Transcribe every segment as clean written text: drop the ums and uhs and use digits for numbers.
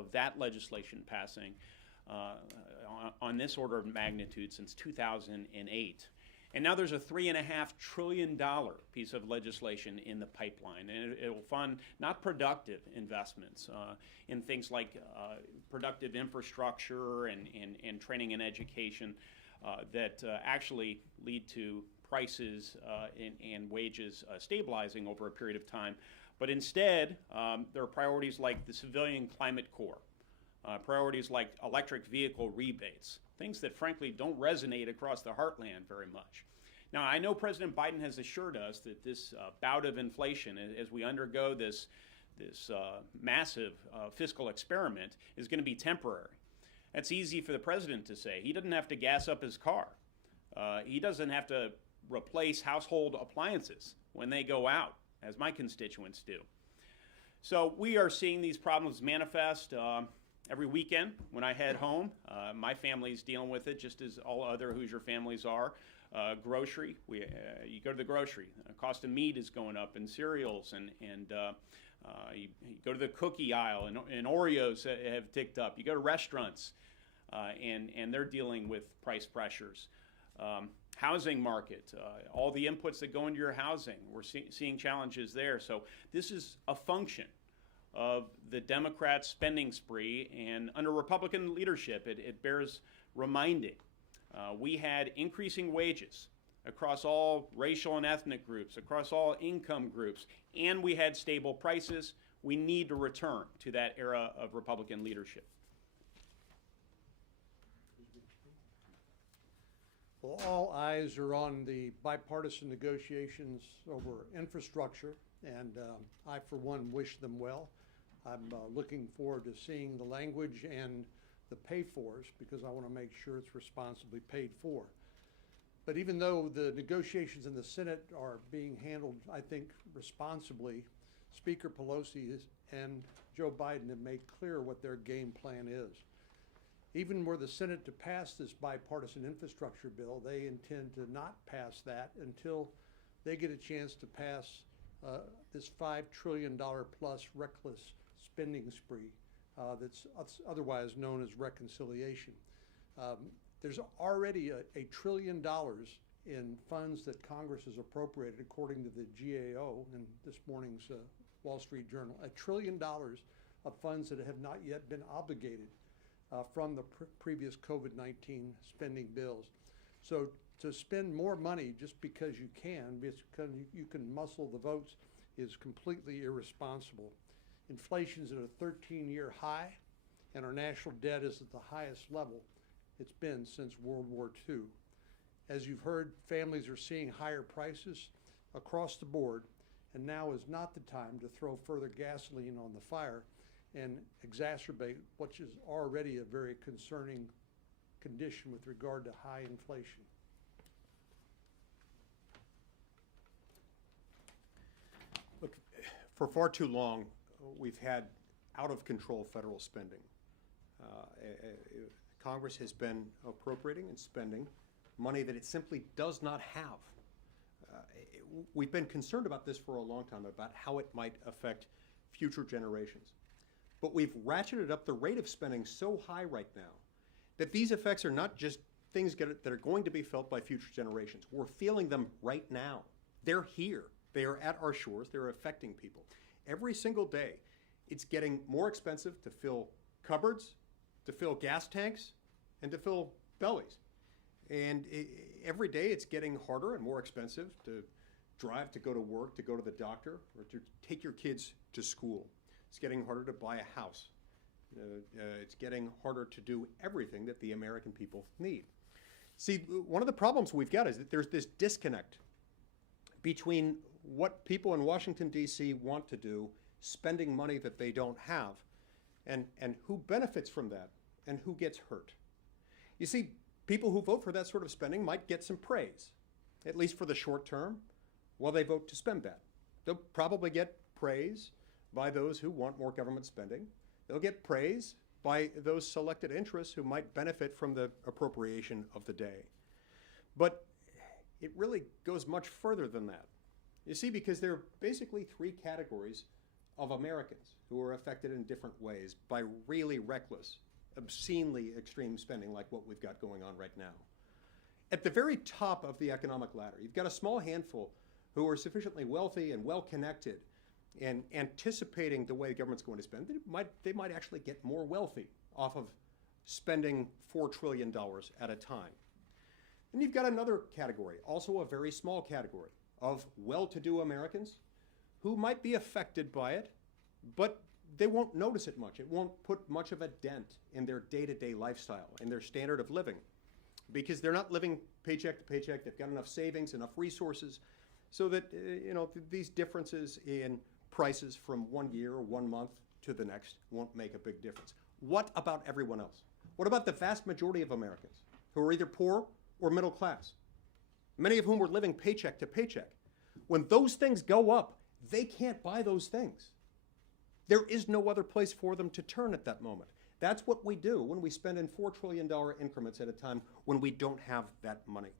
of that legislation passing on this order of magnitude since 2008. And now there's a $3.5 trillion piece of legislation in the pipeline, and it will fund not productive investments in things like productive infrastructure and training and education that actually lead to prices and wages stabilizing over a period of time. But instead, there are priorities like the Civilian Climate Corps, priorities like electric vehicle rebates, things that frankly don't resonate across the heartland very much. Now, I know President Biden has assured us that this bout of inflation, as we undergo this massive fiscal experiment, is going to be temporary. That's easy for the president to say. He doesn't have to gas up his car. He doesn't have to replace household appliances when they go out, as my constituents do. So we are seeing these problems manifest every weekend when I head home. My family's dealing with it just as all other Hoosier families are. Grocery, you go to the grocery, the cost of meat is going up, and cereals, and you go to the cookie aisle, and Oreos have ticked up. You go to restaurants, and they're dealing with price pressures. Housing market, all the inputs that go into your housing, we're seeing challenges there. So this is a function of the Democrats' spending spree, and under Republican leadership, it bears reminding. We had increasing wages across all racial and ethnic groups, across all income groups, and we had stable prices. We need to return to that era of Republican leadership. Well, all eyes are on the bipartisan negotiations over infrastructure, and I, for one, wish them well. I'm looking forward to seeing the language and the pay-fors, because I want to make sure it's responsibly paid for. But even though the negotiations in the Senate are being handled, I think, responsibly, Speaker Pelosi and Joe Biden have made clear what their game plan is. Even were the Senate to pass this bipartisan infrastructure bill, they intend to not pass that until they get a chance to pass this $5 trillion plus reckless spending spree that's otherwise known as reconciliation. There's already a $1 trillion in funds that Congress has appropriated, according to the GAO in this morning's Wall Street Journal. $1 trillion of funds that have not yet been obligated from the previous COVID-19 spending bills. So to spend more money just because you can, because you can muscle the votes, is completely irresponsible. Inflation's at a 13-year high, and our national debt is at the highest level it's been since World War II. As you've heard, families are seeing higher prices across the board, and now is not the time to throw further gasoline on the fire and exacerbate what is already a very concerning condition with regard to high inflation. Look, for far too long, we've had out-of-control federal spending. Congress has been appropriating and spending money that it simply does not have. We've been concerned about this for a long time, about how it might affect future generations. But we've ratcheted up the rate of spending so high right now that these effects are not just things that are going to be felt by future generations. We're feeling them right now. They're here. They are at our shores. They're affecting people. Every single day, it's getting more expensive to fill cupboards, to fill gas tanks, and to fill bellies. And every day, it's getting harder and more expensive to drive to go to work, to go to the doctor, or to take your kids to school. It's getting harder to buy a house. It's getting harder to do everything that the American people need. See, one of the problems we've got is that there's this disconnect between what people in Washington, D.C. want to do, spending money that they don't have, and who benefits from that and who gets hurt. You see, people who vote for that sort of spending might get some praise, at least for the short term, while they vote to spend that. They'll probably get praise by those who want more government spending. They'll get praise by those selected interests who might benefit from the appropriation of the day. But it really goes much further than that. You see, because there are basically three categories of Americans who are affected in different ways by really reckless, obscenely extreme spending like what we've got going on right now. At the very top of the economic ladder, you've got a small handful who are sufficiently wealthy and well-connected and anticipating the way the government's going to spend. They might actually get more wealthy off of spending $4 trillion at a time. Then you've got another category, also a very small category, of well-to-do Americans who might be affected by it, but they won't notice it much. It won't put much of a dent in their day-to-day lifestyle and their standard of living because they're not living paycheck to paycheck. They've got enough savings, enough resources, so that these differences in prices from one year or 1 month to the next won't make a big difference. What about everyone else? What about the vast majority of Americans who are either poor or middle class, many of whom are living paycheck to paycheck? When those things go up, they can't buy those things. There is no other place for them to turn at that moment. That's what we do when we spend in $4 trillion increments at a time when we don't have that money.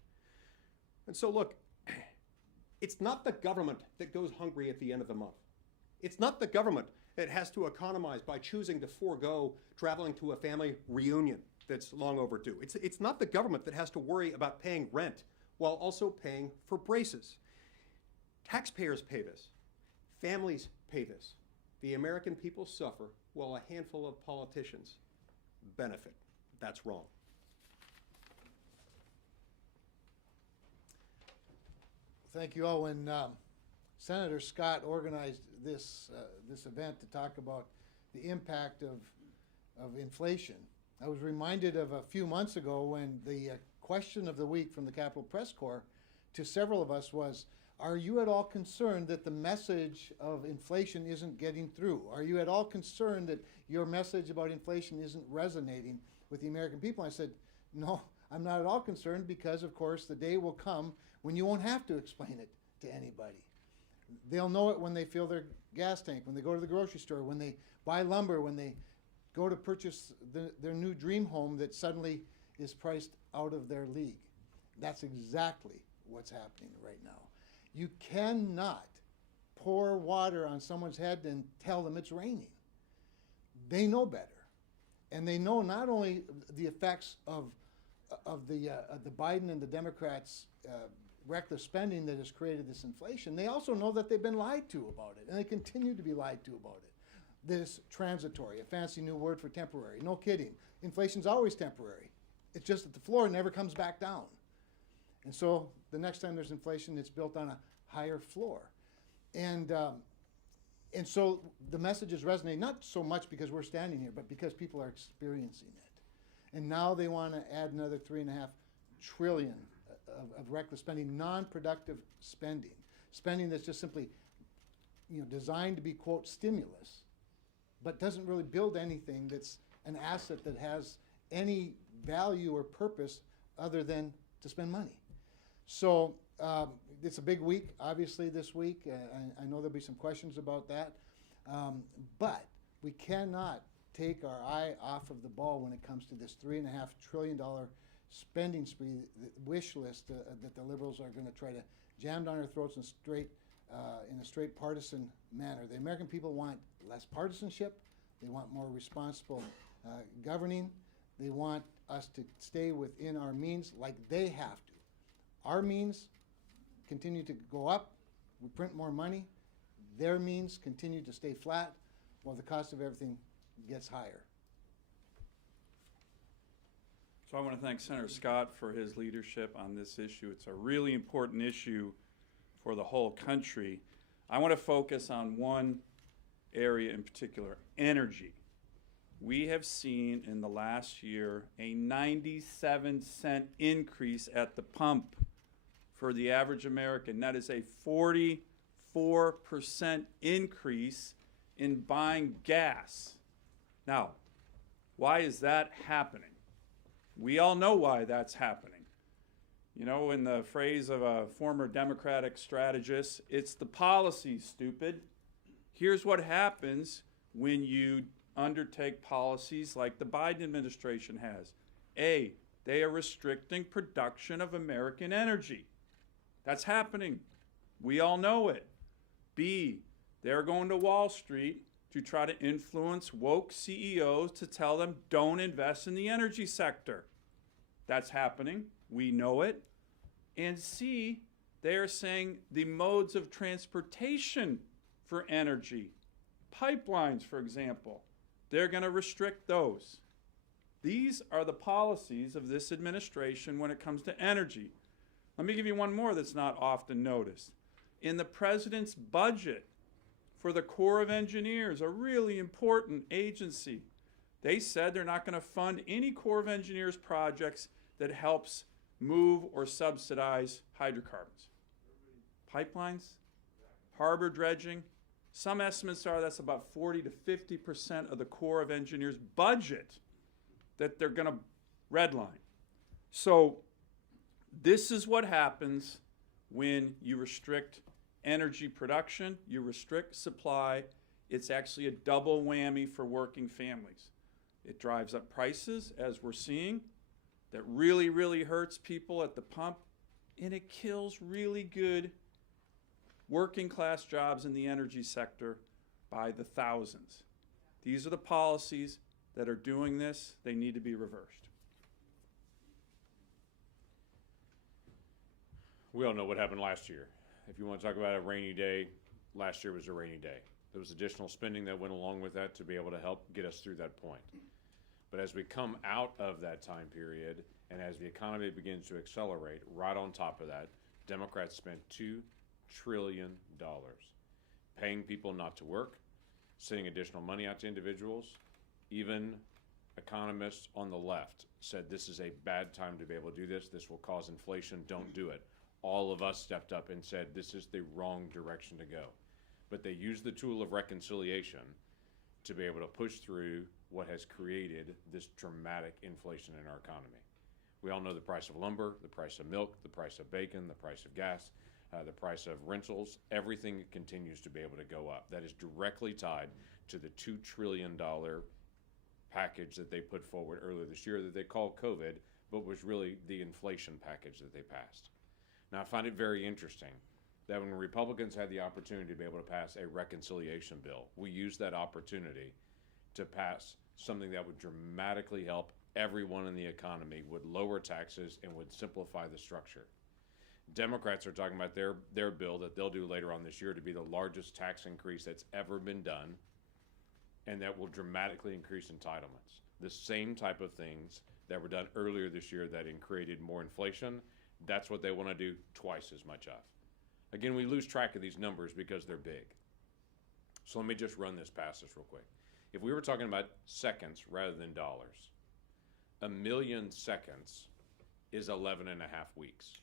And so look, it's not the government that goes hungry at the end of the month. It's not the government that has to economize by choosing to forego traveling to a family reunion that's long overdue. It's not the government that has to worry about paying rent while also paying for braces. Taxpayers pay this. Families pay this. The American people suffer while a handful of politicians benefit. That's wrong. Thank you all. When Senator Scott organized this event to talk about the impact of inflation, I was reminded of a few months ago when the question of the week from the Capitol Press Corps to several of us was, are you at all concerned that the message of inflation isn't getting through? Are you at all concerned that your message about inflation isn't resonating with the American people? I said, no, I'm not at all concerned because, of course, the day will come when you won't have to explain it to anybody. They'll know it when they fill their gas tank, when they go to the grocery store, when they buy lumber, when they go to purchase their new dream home that suddenly is priced out of their league. That's exactly what's happening right now. You cannot pour water on someone's head and tell them it's raining. They know better. And they know not only the effects of the Biden and the Democrats' reckless spending that has created this inflation, they also know that they've been lied to about it, and they continue to be lied to about it. This transitory, a fancy new word for temporary. No kidding. Inflation's always temporary. It's just that the floor never comes back down. And so the next time there's inflation, it's built on a higher floor. And so the message is resonating, not so much because we're standing here, but because people are experiencing it. And now they want to add another $3.5 trillion of reckless spending, non-productive spending, spending that's just simply designed to be, quote, stimulus, but doesn't really build anything that's an asset that has any value or purpose other than to spend money. So it's a big week, obviously, this week. I know there'll be some questions about that. But we cannot take our eye off of the ball when it comes to this $3.5 trillion spending spree, wish list that the liberals are going to try to jam down our throats in a straight partisan manner. The American people want less partisanship. They want more responsible governing. They want us to stay within our means like they have to. Our means continue to go up. We print more money. Their means continue to stay flat while the cost of everything gets higher. So I want to thank Senator Scott for his leadership on this issue. It's a really important issue for the whole country. I want to focus on one area in particular, energy. We have seen in the last year a 97-cent increase at the pump for the average American. That is a 44% increase in buying gas. Now, why is that happening? We all know why that's happening. In the phrase of a former Democratic strategist, it's the policy, stupid. Here's what happens when you undertake policies like the Biden administration has. A, they are restricting production of American energy. That's happening. We all know it. B, They're going to Wall Street to try to influence woke CEOs to tell them don't invest in the energy sector. That's happening. We know it. And C, they are saying the modes of transportation for energy, pipelines, for example, they're going to restrict those. These are the policies of this administration when it comes to energy. Let me give you one more that's not often noticed. In the president's budget for the Corps of Engineers, a really important agency, they said they're not going to fund any Corps of Engineers projects that helps move or subsidize hydrocarbons. Pipelines, harbor dredging, some estimates are that's about 40 to 50% of the Corps of Engineers budget that they're going to redline. So this is what happens when you restrict energy production, you restrict supply. It's actually a double whammy for working families. It drives up prices, as we're seeing. That really, really hurts people at the pump, and it kills really good working class jobs in the energy sector by the thousands. These are the policies that are doing this. They need to be reversed. We all know what happened last year. If you want to talk about a rainy day, last year was a rainy day. There was additional spending that went along with that to be able to help get us through that point. But as we come out of that time period and as the economy begins to accelerate, right on top of that, Democrats spent $2 trillion paying people not to work, sending additional money out to individuals. Even economists on the left said this is a bad time to be able to do this. This will cause inflation. Don't do it. All of us stepped up and said this is the wrong direction to go. But they used the tool of reconciliation to be able to push through what has created this dramatic inflation in our economy. We all know the price of lumber, the price of milk, the price of bacon, the price of gas, the price of rentals. Everything continues to be able to go up. That is directly tied to the $2 trillion package that they put forward earlier this year that they called COVID, but was really the inflation package that they passed. Now, I find it very interesting that when Republicans had the opportunity to be able to pass a reconciliation bill, we used that opportunity to pass something that would dramatically help everyone in the economy, would lower taxes, and would simplify the structure. Democrats are talking about their bill that they'll do later on this year to be the largest tax increase that's ever been done, and that will dramatically increase entitlements. The same type of things that were done earlier this year that created more inflation, that's what they want to do twice as much of. Again, we lose track of these numbers because they're big. So let me just run this past us real quick. If we were talking about seconds rather than dollars, 1 million seconds is 11 and a half weeks.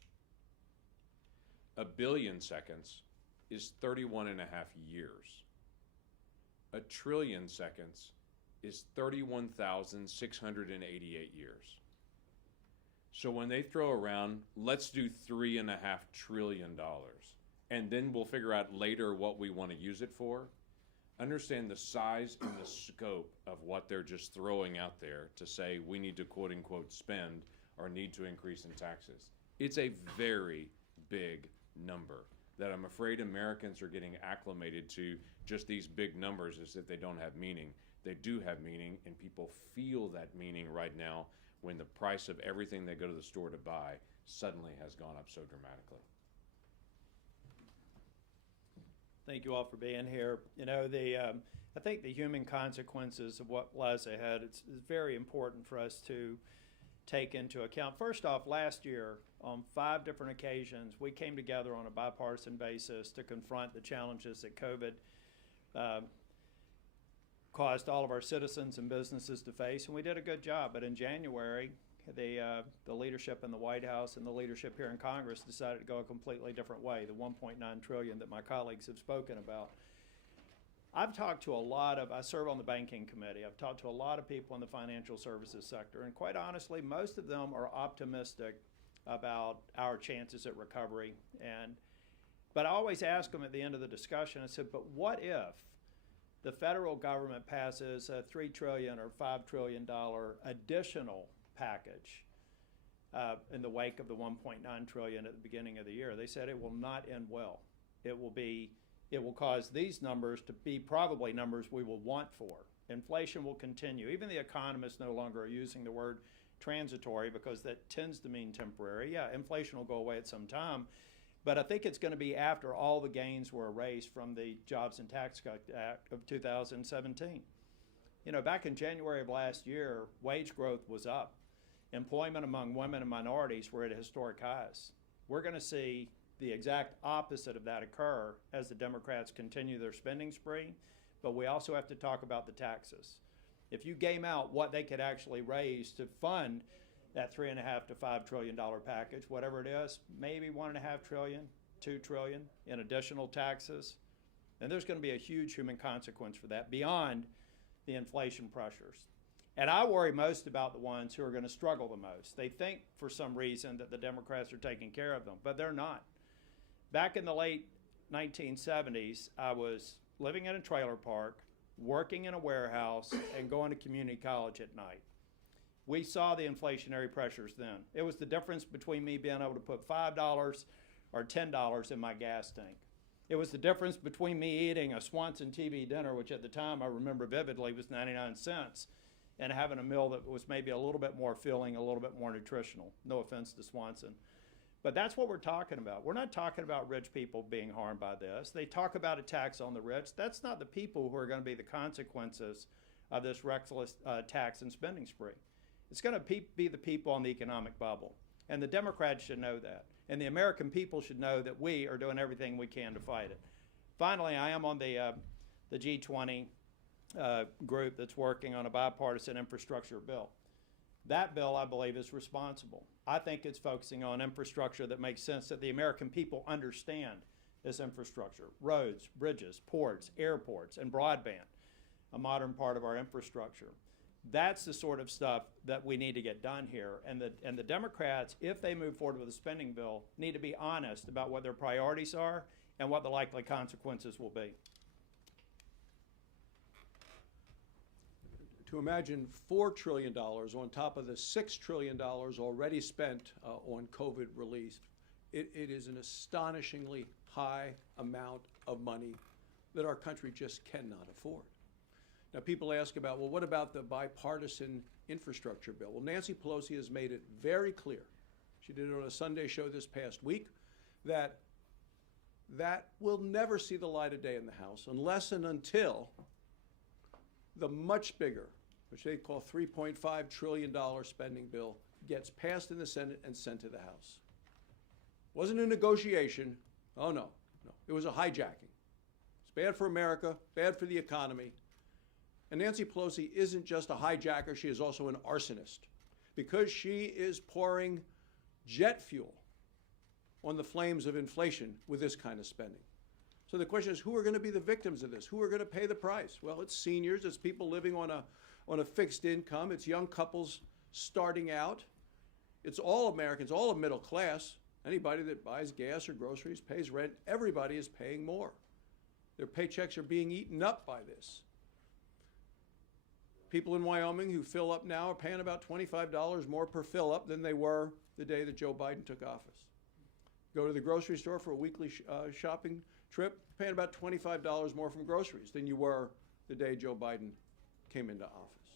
1 billion seconds is 31 and a half years. 1 trillion seconds is 31,688 years. So when they throw around, let's do $3.5 trillion, and then we'll figure out later what we want to use it for, understand the size and the scope of what they're just throwing out there to say we need to quote unquote spend or need to increase in taxes. It's a very big number that I'm afraid Americans are getting acclimated to. Just these big numbers as if they don't have meaning. They do have meaning, and people feel that meaning right now when the price of everything they go to the store to buy suddenly has gone up so dramatically. Thank you all for being here. You know, I think the human consequences of what lies ahead, it's very important for us to take into account. First off, last year, on 5 different occasions, we came together on a bipartisan basis to confront the challenges that COVID caused all of our citizens and businesses to face, and we did a good job. But in January, the leadership in the White House and the leadership here in Congress decided to go a completely different way, the $1.9 trillion that my colleagues have spoken about. I've talked to I serve on the banking committee. I've talked to a lot of people in the financial services sector, and quite honestly, most of them are optimistic about our chances at recovery. But I always ask them at the end of the discussion, I said, but what if the federal government passes a $3 trillion or $5 trillion additional package in the wake of the $1.9 trillion at the beginning of the year? They said it will not end well. It will be it will cause these numbers to be probably numbers we will want for. Inflation will continue. Even the economists no longer are using the word transitory because that tends to mean temporary. Yeah, inflation will go away at some time, but I think it's going to be after all the gains were erased from the Jobs and Tax Cut Act of 2017. You know, back in January of last year, wage growth was up. Employment among women and minorities were at historic highs. We're going to see the exact opposite of that occur as the Democrats continue their spending spree, but we also have to talk about the taxes. If you game out what they could actually raise to fund that $3.5 to $5 trillion package, whatever it is, maybe $1.5 trillion, $2 trillion in additional taxes, then there's going to be a huge human consequence for that beyond the inflation pressures. And I worry most about the ones who are going to struggle the most. They think for some reason that the Democrats are taking care of them, but they're not. Back in the late 1970s, I was living in a trailer park, working in a warehouse, and going to community college at night. We saw the inflationary pressures then. It was the difference between me being able to put $5 or $10 in my gas tank. It was the difference between me eating a Swanson TV dinner, which at the time I remember vividly was 99 cents, and having a meal that was maybe a little bit more filling, a little bit more nutritional. No offense to Swanson. But that's what we're talking about. We're not talking about rich people being harmed by this. They talk about a tax on the rich. That's not the people who are going to be the consequences of this reckless tax and spending spree. It's going to be the people on the economic bubble. And the Democrats should know that. And the American people should know that we are doing everything we can to fight it. Finally, I am on the G20 group that's working on a bipartisan infrastructure bill. That bill, I believe, is responsible. I think it's focusing on infrastructure that makes sense, that the American people understand this infrastructure. Roads, bridges, ports, airports, and broadband, a modern part of our infrastructure. That's the sort of stuff that we need to get done here. And the Democrats, if they move forward with a spending bill, need to be honest about what their priorities are and what the likely consequences will be. To imagine $4 trillion on top of the $6 trillion already spent on COVID relief, it is an astonishingly high amount of money that our country just cannot afford. Now, people ask about, well, what about the bipartisan infrastructure bill? Well, Nancy Pelosi has made it very clear, she did it on a Sunday show this past week, that that will never see the light of day in the House unless and until the much bigger, which they call $3.5 trillion spending bill, gets passed in the Senate and sent to the House. It wasn't a negotiation. Oh, no. It was a hijacking. It's bad for America, bad for the economy. And Nancy Pelosi isn't just a hijacker, she is also an arsonist, because she is pouring jet fuel on the flames of inflation with this kind of spending. So the question is, who are going to be the victims of this? Who are going to pay the price? Well, it's seniors, it's people living on a fixed income, it's young couples starting out, it's all Americans, all of middle class. Anybody that buys gas or groceries, pays rent, everybody is paying more. Their paychecks are being eaten up by this. People in Wyoming who fill up now are paying about $25 more per fill up than they were the day that Joe Biden took office. Go to the grocery store for a weekly shopping trip, paying about $25 more from groceries than you were the day Joe Biden came into office.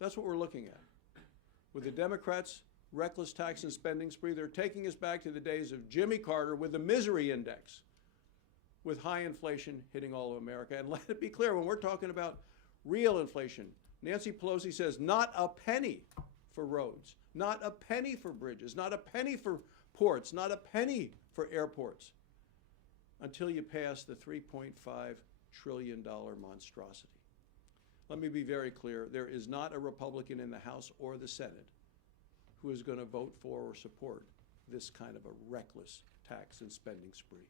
That's what we're looking at. With the Democrats' reckless tax and spending spree, they're taking us back to the days of Jimmy Carter with the misery index, with high inflation hitting all of America. And let it be clear, when we're talking about real inflation, Nancy Pelosi says not a penny for roads, not a penny for bridges, not a penny for ports, not a penny for airports, until you pass the $3.5 trillion monstrosity. Let me be very clear, there is not a Republican in the House or the Senate who is going to vote for or support this kind of a reckless tax and spending spree.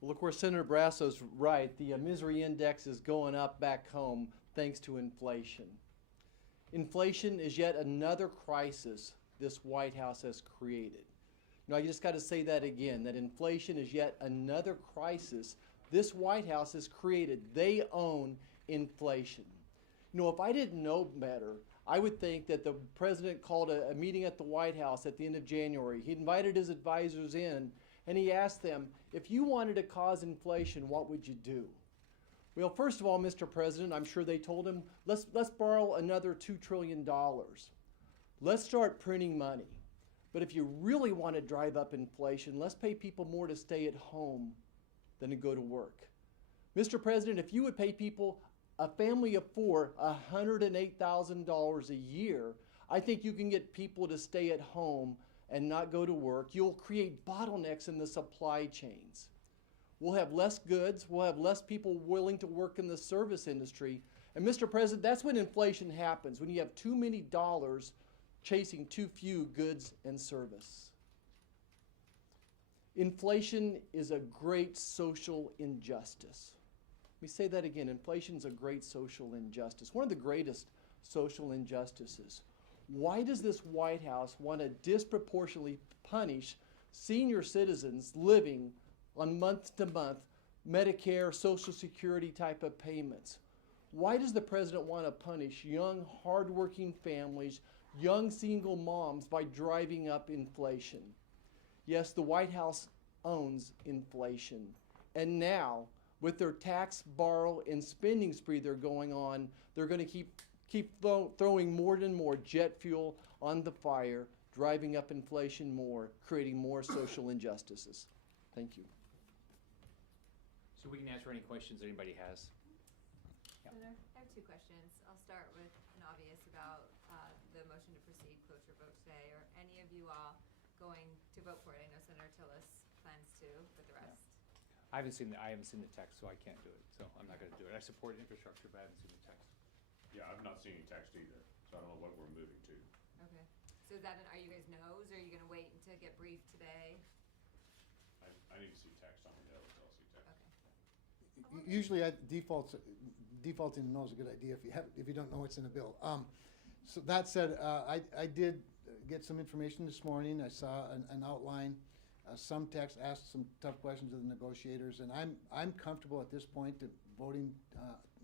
Well, of course, Senator Brasso's right. The misery index is going up back home thanks to inflation. Inflation is yet another crisis this White House has created. You know, I just got to say that again, that inflation is yet another crisis this White House has created. They own inflation. You know, if I didn't know better, I would think that the president called a meeting at the White House at the end of January. He invited his advisors in, And he asked them, if you wanted to cause inflation, what would you do? Well, first of all, Mr. President, I'm sure they told him, let's borrow another $2 trillion. Let's start printing money. But if you really want to drive up inflation, let's pay people more to stay at home than to go to work. Mr. President, if you would pay people, a family of four, $108,000 a year, I think you can get people to stay at home and not go to work. You'll create bottlenecks in the supply chains. We'll have less goods, we'll have less people willing to work in the service industry. And Mr. President, that's when inflation happens, when you have too many dollars chasing too few goods and service. Inflation is a great social injustice. Let me say that again. Inflation is a great social injustice, one of the greatest social injustices. Why does this White House want to disproportionately punish senior citizens living on month-to-month Medicare, Social Security type of payments? Why does the president want to punish young, hardworking families, young single moms by driving up inflation? Yes, the White House owns inflation. And now, with their tax, borrow, and spending spree they're going on, they're going to keep throwing more and more jet fuel on the fire, driving up inflation more, creating more social injustices. Thank you. So we can answer any questions anybody has. Senator, I have two questions. I'll start with an obvious about the motion to proceed cloture vote today. Are any of you all going to vote for it? I know Senator Tillis plans to, but the rest. I haven't seen the text, so I can't do it. So I'm not going to do it. I support infrastructure, but I haven't seen the text. Yeah, I've not seen any text either, so I don't know what we're moving to. Okay. So is that are you guys no's, or are you going to wait to get briefed today? I need to see text on the notes, I'll see text. Okay. Usually, defaulting to no is a good idea if you don't know what's in a bill. So that said, I did get some information this morning. I saw an outline, some text, asked some tough questions of the negotiators, and I'm comfortable at this point to voting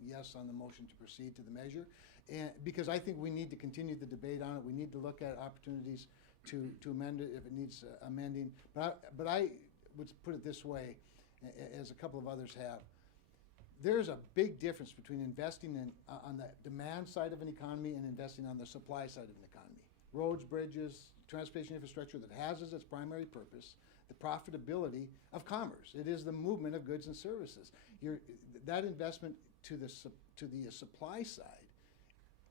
yes on the motion to proceed to the measure, and because I think we need to continue the debate on it. We need to look at opportunities to amend it if it needs amending. But I would put it this way, as a couple of others have. There's a big difference between investing on the demand side of an economy and investing on the supply side of an economy. Roads, bridges, transportation infrastructure that has as its primary purpose the profitability of commerce. It is the movement of goods and services. That investment to the supply side,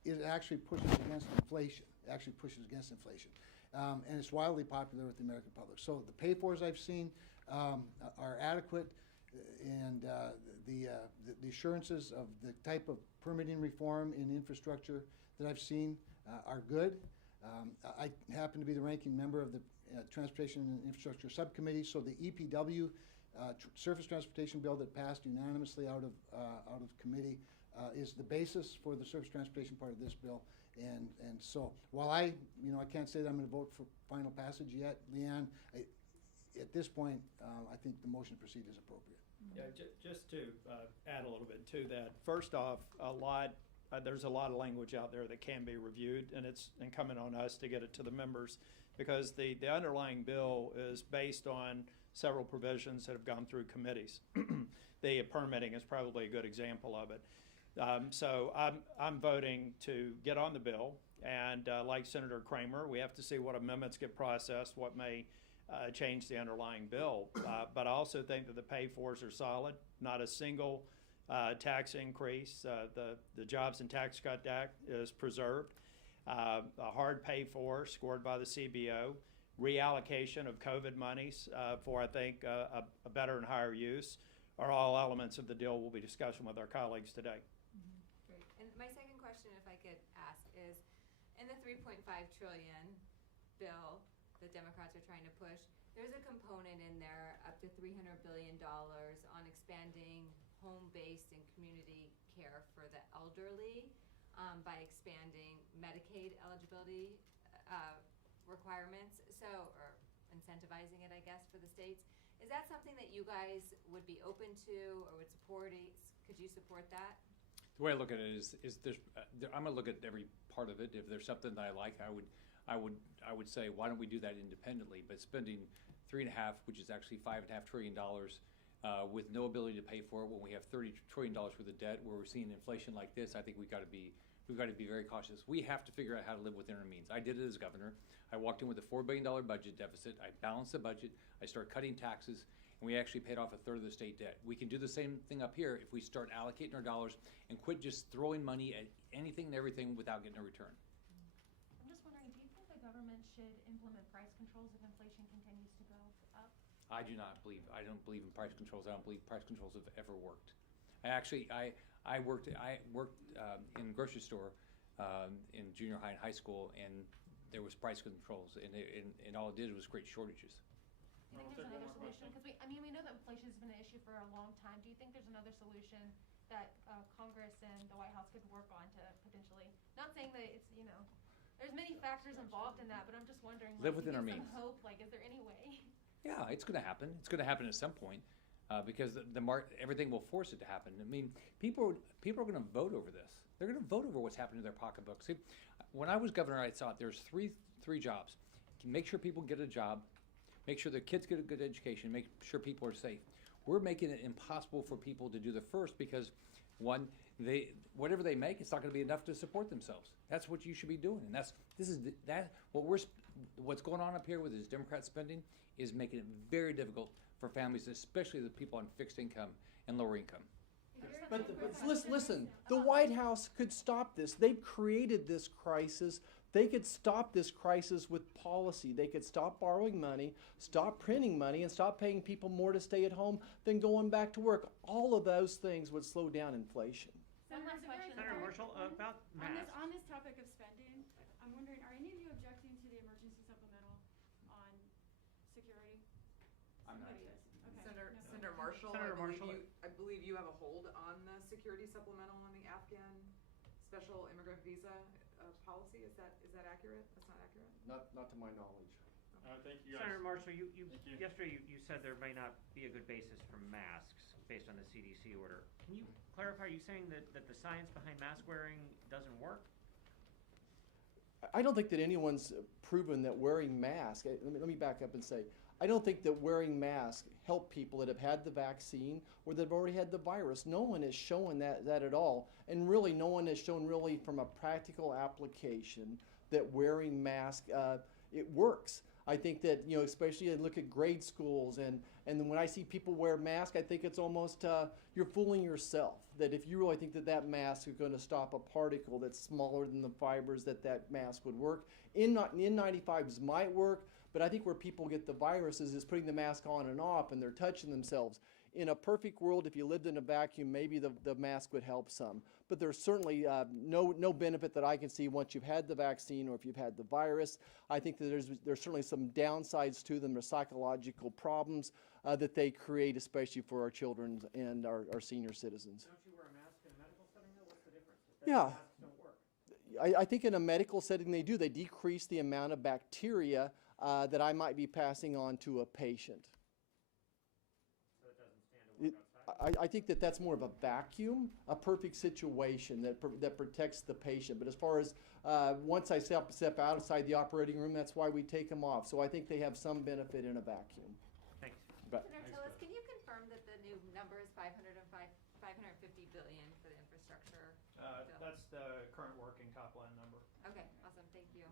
it actually pushes against inflation. And it's wildly popular with the American public. So the pay-fors I've seen are adequate, and the assurances of the type of permitting reform in infrastructure that I've seen are good. I happen to be the ranking member of the Transportation and Infrastructure Subcommittee, so the EPW surface transportation bill that passed unanimously out of committee is the basis for the surface transportation part of this bill. And so while I can't say that I'm going to vote for final passage yet, Leanne, at this point, I think the motion to proceed is appropriate. Yeah, just to add a little bit to that. First off, there's a lot of language out there that can be reviewed, and it's incumbent on us to get it to the members, because the underlying bill is based on several provisions that have gone through committees. The permitting is probably a good example of it. So I'm voting to get on the bill, and like Senator Kramer, we have to see what amendments get processed, what may change the underlying bill. But I also think that the pay-fors are solid. Not a single tax increase. The Jobs and Tax Cut Act is preserved. A hard pay-for scored by the CBO. Reallocation of COVID monies for, I think, a better and higher use are all elements of the deal we'll be discussing with our colleagues today. Great. And my second question, if I could ask, is in the $3.5 trillion bill the Democrats are trying to push, there's a component in there up to $300 billion on expanding home-based and community care for the elderly by expanding Medicaid eligibility requirements, or incentivizing it, I guess, for the states. Is that something that you guys would be open to or would support? Could you support that? The way I look at it is I'm going to look at every part of it. If there's something that I like, I would say, why don't we do that independently? But spending 3.5, which is actually $5.5 trillion, with no ability to pay for it when we have $30 trillion worth of debt, where we're seeing inflation like this. I think we've got to be very cautious. We have to figure out how to live within our means. I did it as governor. I walked in with a $4 billion budget deficit. I balanced the budget. I started cutting taxes, and we actually paid off a third of the state debt. We can do the same thing up here if we start allocating our dollars and quit just throwing money at anything and everything without getting a return. I'm just wondering, do you think the government should implement price controls if inflation continues to go up? I don't believe in price controls. I don't believe price controls have ever worked. I worked in a grocery store in junior high and high school, and there was price controls, and all it did was create shortages. Do you think there's another solution? Because we know that inflation has been an issue for a long time. Do you think there's another solution that Congress and the White House could work on to potentially, not saying that it's, there's many factors involved in that, but I'm just wondering, Live within our some means. hope, is there any way? Yeah, it's going to happen. It's going to happen at some point because everything will force it to happen. I mean, people are going to vote over this. They're going to vote over what's happening to their pocketbooks. See, when I was governor, I thought there's three jobs: make sure people get a job, make sure their kids get a good education, make sure people are safe. We're making it impossible for people to do the first because, one, whatever they make, it's not going to be enough to support themselves. That's what you should be doing, and what's going on up here with this Democrat spending is making it very difficult for families, especially the people on fixed income and lower income. But listen, the White House could stop this. They've created this crisis. They could stop this crisis with policy. They could stop borrowing money, stop printing money, and stop paying people more to stay at home than going back to work. All of those things would slow down inflation. One last question. Senator Marshall, about masks. On this topic of spending, I'm wondering, are any of you objecting to the emergency supplemental on security? I'm not. Somebody is. Okay. Senator Marshall, I believe you have a hold on the security supplemental on the Afghan special immigrant visa policy. Is that accurate? That's not accurate? Not to my knowledge. Thank you guys. Senator Marshall, yesterday you said there may not be a good basis for masks based on the CDC order. Can you clarify? Are you saying that the science behind mask wearing doesn't work? I don't think that anyone's proven that wearing masks, let me back up and say, I don't think that wearing masks help people that have had the vaccine or that have already had the virus. No one has shown that at all. And really, no one has shown really from a practical application that wearing masks, it works. I think that, especially I look at grade schools and then when I see people wear masks, I think it's almost, you're fooling yourself. That if you really think that mask is going to stop a particle that's smaller than the fibers, that mask would work. N95s might work, but I think where people get the viruses is putting the mask on and off and they're touching themselves. In a perfect world, if you lived in a vacuum, maybe the mask would help some. But there's certainly no benefit that I can see once you've had the vaccine or if you've had the virus. I think that there's certainly some downsides to them. There's psychological problems that they create, especially for our children and our senior citizens. Don't you wear a mask in a medical setting though? What's the difference? Masks don't work. I think in a medical setting they do. They decrease the amount of bacteria that I might be passing on to a patient. So it doesn't stand to work outside? I think that's more of a vacuum, a perfect situation that protects the patient. But as far as once I step outside the operating room, that's why we take them off. So I think they have some benefit in a vacuum. Thanks. Senator Tillis, can you confirm that the new number is $550 billion for the infrastructure bill? That's the current working top line number. Okay, awesome, thank you.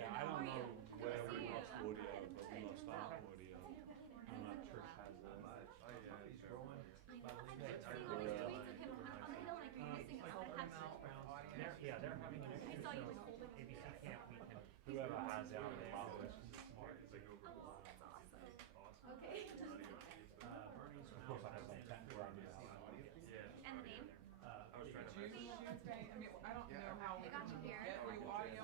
I don't know where we lost audio, but we lost our audio. And that Trish has They're having an issue, so ABC can't, whoever has the audio is smart. Okay. Bernie's of course I have some technical. And the name? I was trying to. That's right. I mean,